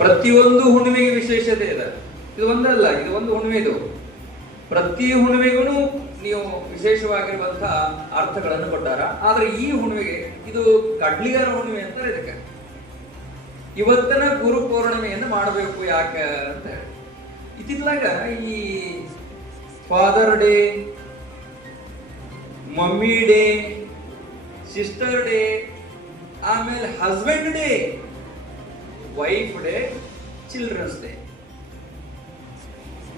ಪ್ರತಿಯೊಂದು ಹುಣ್ಣಿಮೆಗೆ ವಿಶೇಷತೆ ಇದೆ. ಇದು ಒಂದಲ್ಲ, ಇದು ಒಂದು ಹುಣ್ಣಿಮೆ ಇದು ಪ್ರತಿ ಹುಣ್ಣಿಮೆಗೂ ನೀವು ವಿಶೇಷವಾಗಿರುವಂತಹ ಅರ್ಥಗಳನ್ನು ಕೊಟ್ಟಾರ. ಆದ್ರೆ ಈ ಹುಣ್ಣಿಮೆಗೆ ಇದು ಕಡ್ಲಿಗರ ಹುಣ್ಣಿಮೆ ಅಂತಾರೆ ಇದಕ್ಕೆ. ಇವತ್ತನ ಗುರು ಪೂರ್ಣಿಮೆಯನ್ನು ಮಾಡಬೇಕು ಯಾಕೆ ಅಂತ ಹೇಳಿ. ಇತ್ತಿತ್ಲಾಗ ಈ father day mummy day sister day ಆಮೇಲೆ husband day wife day children's day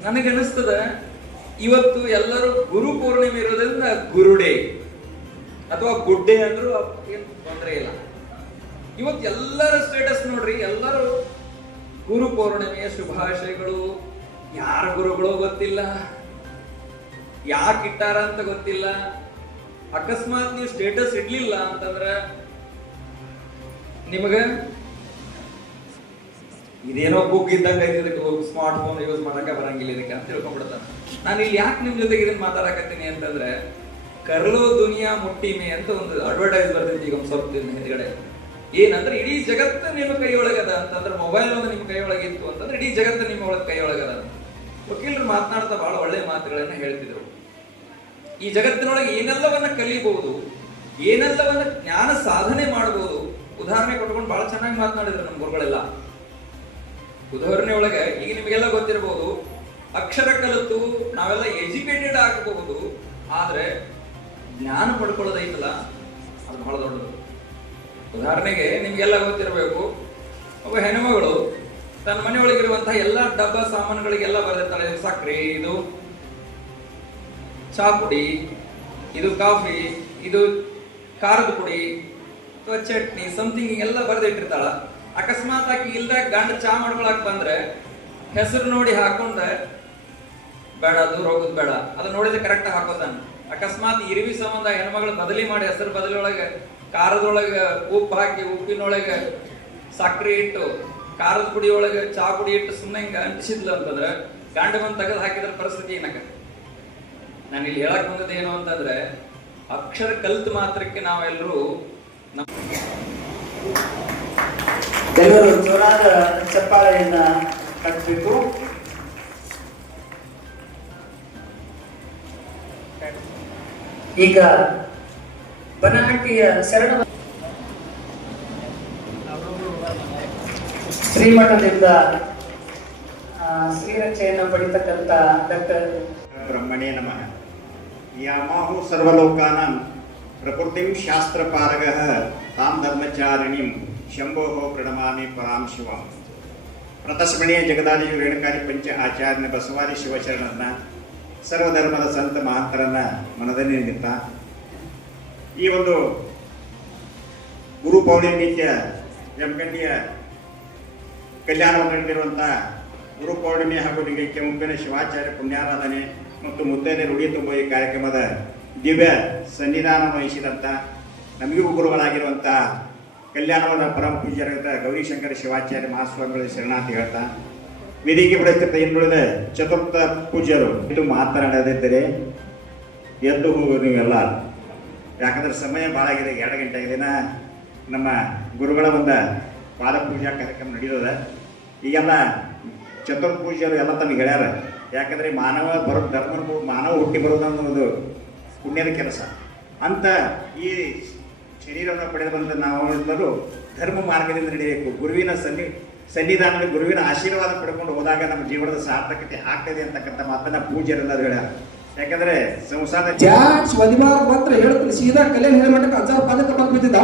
ನನಗನ್ನಿಸ್ತದ, ಇವತ್ತು ಎಲ್ಲರೂ ಗುರು ಪೂರ್ಣಿಮೆ ಇರೋದ್ರಿಂದ ಗುರು ಡೇ ಅಥವಾ ಗುಡ್ ಡೇ ಅಂದ್ರೂ ಏನು ತೊಂದರೆ ಇಲ್ಲ. ಇವತ್ತು ಎಲ್ಲರ ಸ್ಟೇಟಸ್ ನೋಡ್ರಿ, ಎಲ್ಲರೂ ಗುರು ಪೌರ್ಣಿಮೆಯ ಶುಭಾಶಯಗಳು. ಯಾರ ಗುರುಗಳು ಗೊತ್ತಿಲ್ಲ. ಯಾಕೆ ಇಟ್ಟಾರ ಅಂತ ಗೊತ್ತಿಲ್ಲ. ಅಕಸ್ಮಾತ್ ನೀವು ಸ್ಟೇಟಸ್ ಇಡ್ಲಿಲ್ಲ ಅಂತಂದ್ರೆ, ನಿಮಗ ಇದೇನೋ ಬುಕ್ ಇದ್ದಂಗ ಇದಕ್ಕೆ ಸ್ಮಾರ್ಟ್ ಫೋನ್ ಯೂಸ್ ಮಾಡಕ್ಕೆ ಬರಂಗಿಲ್ಲ ಇದಕ್ಕೆ ಅಂತ ತಿಳ್ಕೊಂಡ್ಬಿಡ್ತಾನೆ. ನಾನು ಇಲ್ಲಿ ಯಾಕೆ ನಿಮ್ ಜೊತೆಗೆ ಇದನ್ನ ಮಾತಾಡಕತ್ತೀನಿ ಅಂತಂದ್ರೆ ಕರ್ಲೋ ದುನಿಯಾ ಮುಟ್ಟಿಮೆ ಅಂತ ಒಂದು ಅಡ್ವರ್ಟೈಸ್ ಬರ್ತೈತಿ ಈಗ ಸ್ವಲ್ಪ ದಿನ ಹಿಂದ್ಗಡೆ. ಏನಂದ್ರೆ ಇಡೀ ಜಗತ್ತು ನಿಮ್ಮ ಕೈಯೊಳಗದ ಅಂತಂದ್ರೆ ಮೊಬೈಲ್ ಒಂದು ನಿಮ್ಮ ಇತ್ತು ಅಂತಂದ್ರೆ ಇಡೀ ಜಗತ್ತು ನಿಮ್ಮ ಒಳಗೆ ಕೈಯೊಳಗದ ವಕೀಲರು ಮಾತನಾಡ್ತಾ ಬಹಳ ಒಳ್ಳೆ ಮಾತುಗಳನ್ನ ಹೇಳ್ತಿದ್ರು. ಈ ಜಗತ್ತಿನೊಳಗೆ ಏನೆಲ್ಲವನ್ನ ಕಲಿಬಹುದು, ಏನೆಲ್ಲವನ್ನ ಜ್ಞಾನ ಸಾಧನೆ ಮಾಡಬಹುದು, ಉದಾಹರಣೆ ಕೊಟ್ಕೊಂಡು ಬಹಳ ಚೆನ್ನಾಗಿ ಮಾತನಾಡಿದ್ರು ನಮ್ಮ ಗುರುಗಳೆಲ್ಲ. ಉದಾಹರಣೆ ಒಳಗೆ ಈಗ ನಿಮಗೆಲ್ಲ ಗೊತ್ತಿರಬಹುದು, ಅಕ್ಷರ ಕಲಿತು ನಾವೆಲ್ಲ ಎಜುಕೇಟೆಡ್ ಆಗಬಹುದು, ಆದರೆ ಜ್ಞಾನ ಪಡ್ಕೊಳ್ಳೋದೈತಲ್ಲ, ಅದು ಬಹಳ ದೊಡ್ಡದು. ಉದಾಹರಣೆಗೆ ನಿಮ್ಗೆಲ್ಲ ಗೊತ್ತಿರಬೇಕು, ಒಬ್ಬ ಹೆಣ್ಮಗಳು ತನ್ನ ಮನೆಯೊಳಗಿರುವಂತಹ ಎಲ್ಲ ಡಬ್ಬ ಸಾಮಾನುಗಳಿಗೆಲ್ಲ ಬರೆದಿರ್ತಾಳೆ, ಸಕ್ಕರೆ, ಇದು ಚಹಾ ಪುಡಿ, ಇದು ಕಾಫಿ, ಇದು ಖಾರದ ಪುಡಿ, ಅಥವಾ ಚಟ್ನಿ ಸಮಥಿಂಗ್ ಎಲ್ಲ ಬರೆದಿಟ್ಟಿರ್ತಾಳ. ಅಕಸ್ಮಾತ್ ಆಕಿ ಇಲ್ದ ಗಂಡ ಚಾ ಮಾಡ್ಕೊಳಕ್ ಬಂದ್ರೆ ಹೆಸರು ನೋಡಿ ಹಾಕೊಂಡ, ಬೇಡ, ದೂರ ಹೋಗುದು ಬೇಡ. ಅದು ನೋಡಿದ್ರೆ ಕರೆಕ್ಟ್ ಹಾಕೋತಾನ. ಅಕಸ್ಮಾತ್ ಇರಿವಿ ಸಂಬಂಧ ಹೆಣ್ಮಗಳು ಬದಲಿ ಮಾಡಿ ಹೆಸರು ಬದಲಿ ಒಳಗೆ ಖಾರದೊಳಗ ಉಪ್ಪು ಹಾಕಿ, ಉಪ್ಪಿನೊಳಗೆ ಸಕ್ಕರೆ ಇಟ್ಟು, ಖಾರದ ಪುಡಿ ಚಾ ಪುಡಿ ಇಟ್ಟು ಸುಮ್ಮನೆ ಹಿಂಗ ಅಂಟಿಸಿದ್ಲು ಅಂತಂದ್ರೆ ಗಂಡ ಬಂದು ತೆಗೆದು ಹಾಕಿದ್ರ ಪರಿಸ್ಥಿತಿ ಏನಕ ನಾನು ಇಲ್ಲಿ ಹೇಳಕ್ ಬಂದದ್ದು ಏನು ಅಂತಂದ್ರೆ, ಅಕ್ಷರ ಕಲ್ತು ಮಾತ್ರಕ್ಕೆ ನಾವೆಲ್ಲರೂ ನಮ್ಮ ಎಲ್ಲರೂ ಜೋರಾದ ಚಪ್ಪಾಳೆಯನ್ನ ಕಟ್ಟಬೇಕು ಈಗ ಬನಹಟ್ಟಿಯ ಶರಣ ಶ್ರೀಮಠದಿಂದ ಶ್ರೀರಕ್ಷೆಯನ್ನು ಪಡಿತಕ್ಕಂಥ ಡಾಕ್ಟರ್ ಬ್ರಹ್ಮಣೇ ನಮಃ. ಯಾಮಾಹು ಸರ್ವಲೋಕಾನಾಂ ಪ್ರಕೃತಿಂ ಶಾಸ್ತ್ರಪಾರಗಃ ತಾಂ ಧರ್ಮಚಾರಿಣಿಂ. ಶಂಭೋಃ ಪ್ರಣಮಾಮಿ ಪರಾಂ ಶಿವ ಪ್ರತಸ್ಮಣೀಯ ಜಗದಾದಿ ರೇಣುಕಾರಿ ಪಂಚ ಆಚಾರ್ಯ ಬಸವಾದಿ ಶಿವಶರಣರನ್ನ ಸರ್ವಧರ್ಮದ ಸಂತ ಮಹಾಂತರನ್ನ ಮನದಲ್ಲಿ ನಿಂತ ಈ ಒಂದು ಗುರು ಪೌರ್ಣಿಮೆ ಜಮಖಂಡಿಯ ಕಲ್ಯಾಣವನ್ನು ನಡೆದಿರುವಂಥ ಗುರು ಪೌರ್ಣಿಮೆ ಹಾಗೂ ನಿಮಗೆ ಮುಪ್ಪಿನ ಶಿವಾಚಾರ್ಯ ಪುಣ್ಯಾರಾಧನೆ ಮತ್ತು ಮುದ್ದೇನೆ ರುಡಿ ತುಂಬ ಈ ಕಾರ್ಯಕ್ರಮದ ದಿವ್ಯ ಸನ್ನಿಧಾನ ವಹಿಸಿದಂಥ ನಮಗೂ ಗುರುಗಳಾಗಿರುವಂಥ ಕಲ್ಯಾಣವನ ಪರಮ ಪೂಜ್ಯರಾದ ಗೌರಿಶಂಕರ ಶಿವಾಚಾರ್ಯ ಮಹಾಸ್ವಾಮಿಗಳ ಶರಣಾರ್ಥಿ ಹೇಳ್ತಾ, ವೇದಿಕೆ ಬಿಡುತ್ತಿದ್ದ ಇನ್ನುಳಿದ ಚತುರ್ಥ ಪೂಜ್ಯರು ಇದು ಮಾತನಾಡದಿದ್ದರೆ ಎದ್ದು ಹೋಗು ನೀವೆಲ್ಲ. ಯಾಕಂದ್ರೆ ಸಮಯ ಭಾಳ ಆಗಿದೆ, ಎರಡು ಗಂಟೆ ಆಗಿದೆ. ನಮ್ಮ ಗುರುಗಳ ಒಂದು ಪಾದ ಪೂಜಾ ಕಾರ್ಯಕ್ರಮ ನಡೆಯೋದ ಈಗೆಲ್ಲ ಚತುರ್ಥ ಪೂಜ್ಯರು ಎಲ್ಲ ತಮಗೆ ಹೇಳ್ಯಾರ ಯಾಕಂದ್ರೆ ಮಾನವ ಬರೋ, ಧರ್ಮ ಮಾನವ ಹುಟ್ಟಿ ಬರೋದು ಅನ್ನೋದು ಪುಣ್ಯದ ಕೆಲಸ. ಅಂತ ಈ ಶರೀರವನ್ನು ಪಡೆದು ಬಂದ ನಾವೆಲ್ಲರೂ ಧರ್ಮ ಮಾರ್ಗದಿಂದ ನಡೆಯಬೇಕು. ಗುರುವಿನ ಸನ್ನಿ ಸನ್ನಿಧಾನದಲ್ಲಿ ಗುರುವಿನ ಆಶೀರ್ವಾದ ಪಡ್ಕೊಂಡು ಹೋದಾಗ ನಮ್ಮ ಜೀವನದ ಸಾರ್ಥಕತೆ ಆಗ್ತದೆ ಅಂತಕ್ಕಂಥ ಮಾತನ್ನ ಪೂಜ್ಯರೆಲ್ಲರೂ ಹೇಳ ಯಾಕಂದ್ರೆ ಸಂಸಾರ ಜಾಡ್ಸ್ ಮಾತ್ರ ಬಂದ್ರೆ ಸೀದಾ ಕಲೆ ಹೇಳಮಟ್ಟಕ್ಕೆ ಅಜ್ಜ ಪದಕ್ಕೆ ಬಂದು ಬಿದ್ದಿದ್ದ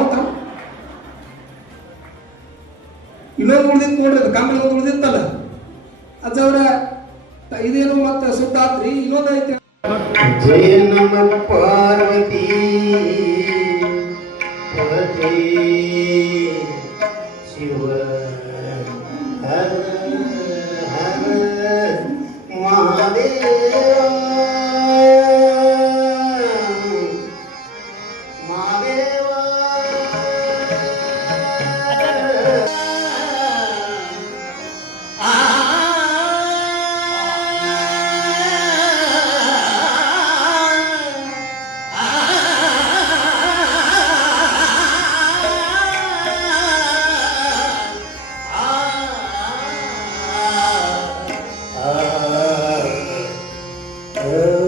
ಇನ್ನೊಂದು ಉಳಿದಿತ್ತು ನೋಡ್ರಿ ಅದು ಕಾಮಲ್ ಒಂದು ಉಳಿದಿತ್ತಲ್ಲ. ಅಜ್ಜ ಇದೇನು ಮತ್ತೆ ಸುಟ್ಟಾತ್ರಿ ಇನ್ನೊಂದು Parvati. Shiva, Shiva, Até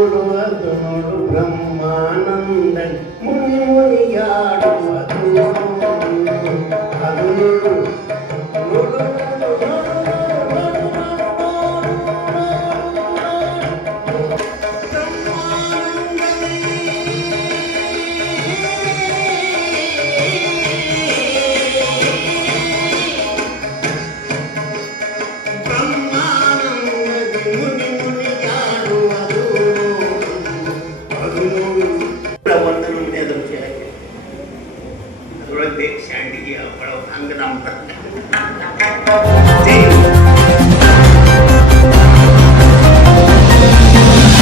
தொழுவதொரு Brahmanandan முன்மொழியாடுவதும். அது